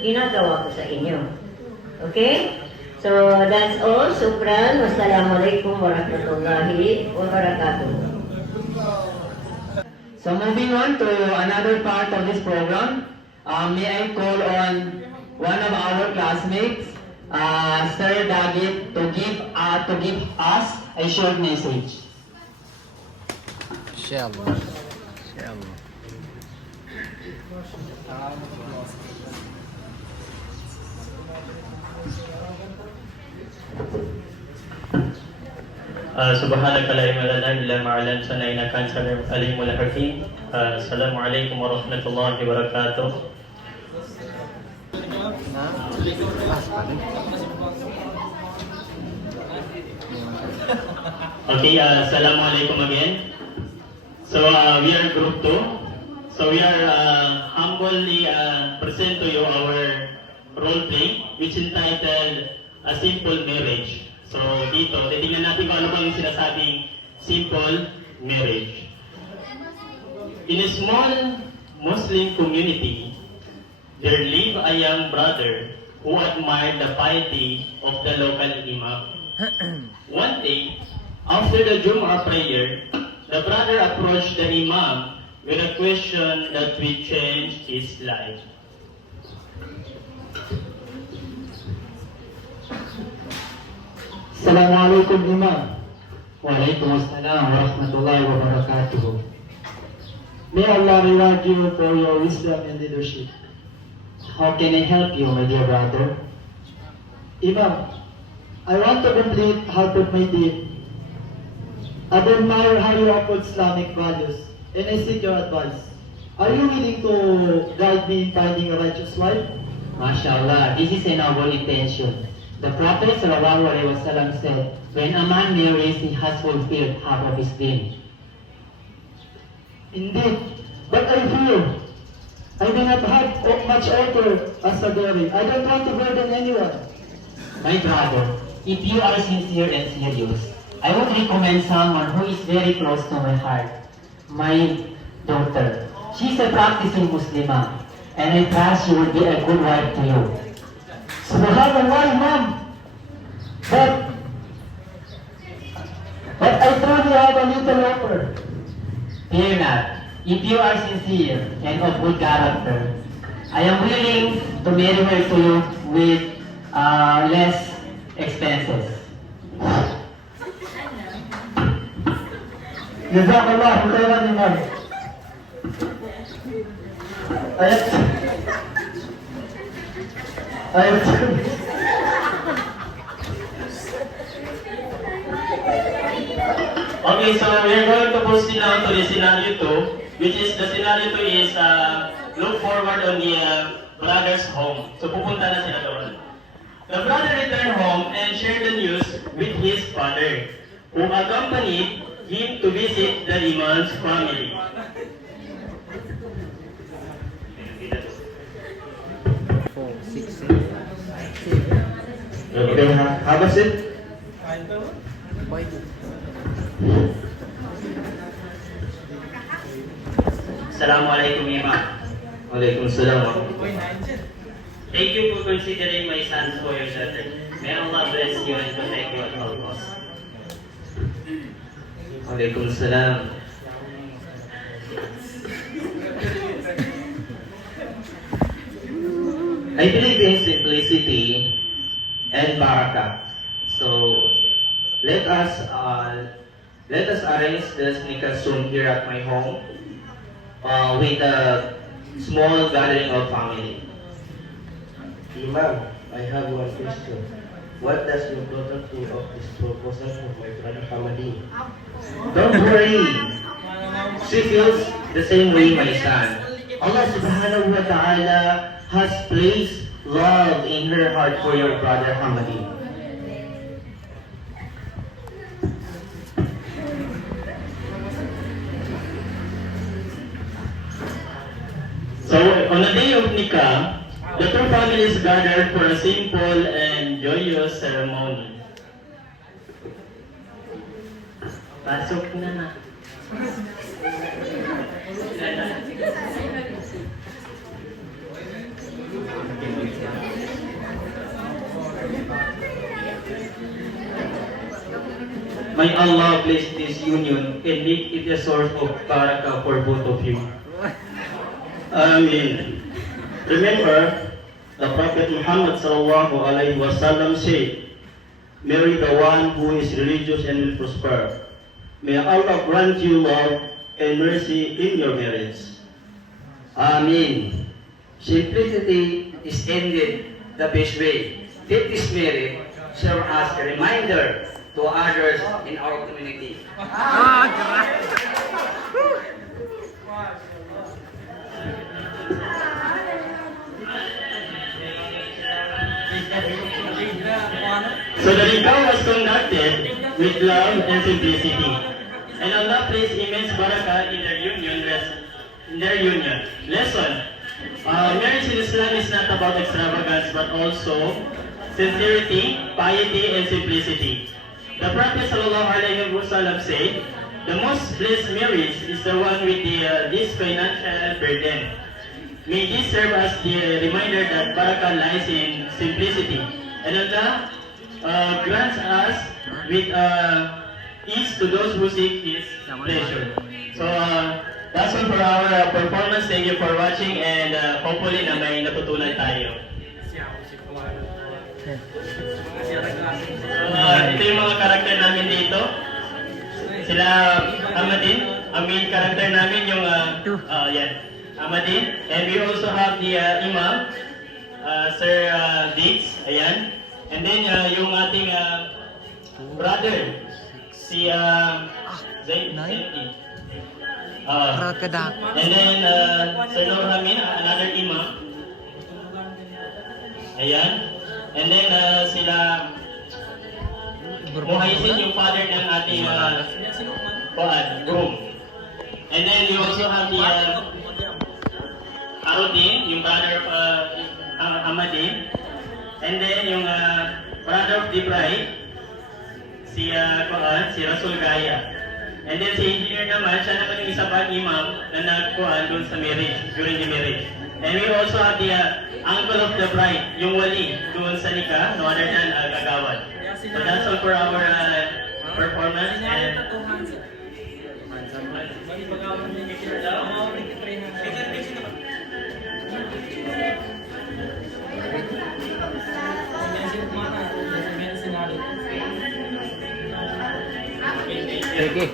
ginagawa ko sa inyo. Okay? So, that's all. Shukran. Wassalamualaikum warahmatullahi wabarakatuh. So moving on to another part of this program, may I call on one of our classmates, Sir David, to give us a short message. Inshallah. سبحانك لا علم لنا إلا ما علمتنا إنك أنت العليم الحكيم. السلام عليكم ورحمة الله وبركاته. Okay, Assalamualaikum again. So we are group 2. So we are humbly present to you our role play, which entitled A Simple Marriage. So dito, titingnan natin kung ano bang sinasabing simple marriage. In a small Muslim community, there lived a young brother who admired the piety of the local imam. One day, after the Jum'ah prayer, the brother approached the imam with a question that will change his life. Assalamualaikum Imam. Waalaikumsalam warahmatullahi wabarakatuh. May Allah reward you for your wisdom and leadership. How can I help you, my dear brother? Imam, I want to complete half of my deed. I admire how you approach Islamic values, and I seek your advice. Are you willing to guide me in finding a righteous wife? MashaAllah, this is a noble intention. The Prophet ﷺ said, when a man marries, he has fulfilled half of his deen. Indeed, but I fear I do not have much offer as a dowry. I don't want to burden anyone. My brother, if you are sincere and serious, I would recommend someone who is very close to my heart. My daughter. She's a practicing Muslimah, and I trust she will be a good wife to you. Subhanallah, Imam. But I truly have a little offer. Fear not. If you are sincere and of good character, I am willing to marry her to you with less expenses. Jazakallah khairan, Imam. Okay, so we are going to proceed now to the scenario 2, which is the scenario 2 is look forward on the brother's home. So pupunta na sila doon. The brother returned home and shared the news with his father, who accompanied him to visit the imam's family. Okay, have a seat. Assalamualaikum Imam. Waalaikumsalam. Thank you for considering my sons for your daughter. May Allah bless you and protect you at all costs. Waalaikumsalam. I believe in simplicity and barakah. So let us arrange this nikah soon here at my home with a small gathering of family. Imam, I have one question. What does your daughter think of this proposal from my brother Hamadi? Don't worry. She feels the same way, my son. Allah subhanahu wa ta'ala has placed love in her heart for your brother Hamadi. So, on the day of Nikah, the two families gathered for a simple and joyous ceremony. Pasok na. May Allah bless this union and make it a source of barakah for both of you. Amen. Remember, the Prophet Muhammad sallallahu alaihi wasallam said, "Marry the one who is religious and will prosper. May Allah grant you love and mercy in your marriage." Amen. Simplicity is ended the best way. Let this merit serve as a reminder to others in our community. So the nikah was conducted with love and simplicity, and Allah placed immense barakah in their union. Lesson: marriage in Islam is not about extravagance, but also sincerity, piety, and simplicity. The Prophet ﷺ said, "The most blessed marriage is the one with the least financial burden." May this serve as the reminder that barakah lies in simplicity, and Allah grants us with ease to those who seek His pleasure. So that's all for our performance. Thank you for watching, and hopefully na may natutunan tayo. Ito yung mga karakter namin dito. Sila Amadin. Ang main karakter namin yung yan, Amadin. And we also have the Imam, Sir Diggs. Ayan. And then yung ating brother, si Zaidi. And then Sir Nur Hamin, another Imam. Ayan. And then sila Muhaisin, yung father ng ating groom. And then you also have the Arudin, yung brother of Amadin. And then yung brother of the bride, si Rasul Gaya. And then si engineer naman, siya naman yung isa pang imam na nagkuhan doon sa marriage, during the marriage. And we also have the uncle of the bride, yung wali, doon sa nikah, no other than Kagawad. So that's all for our performance. And Okay.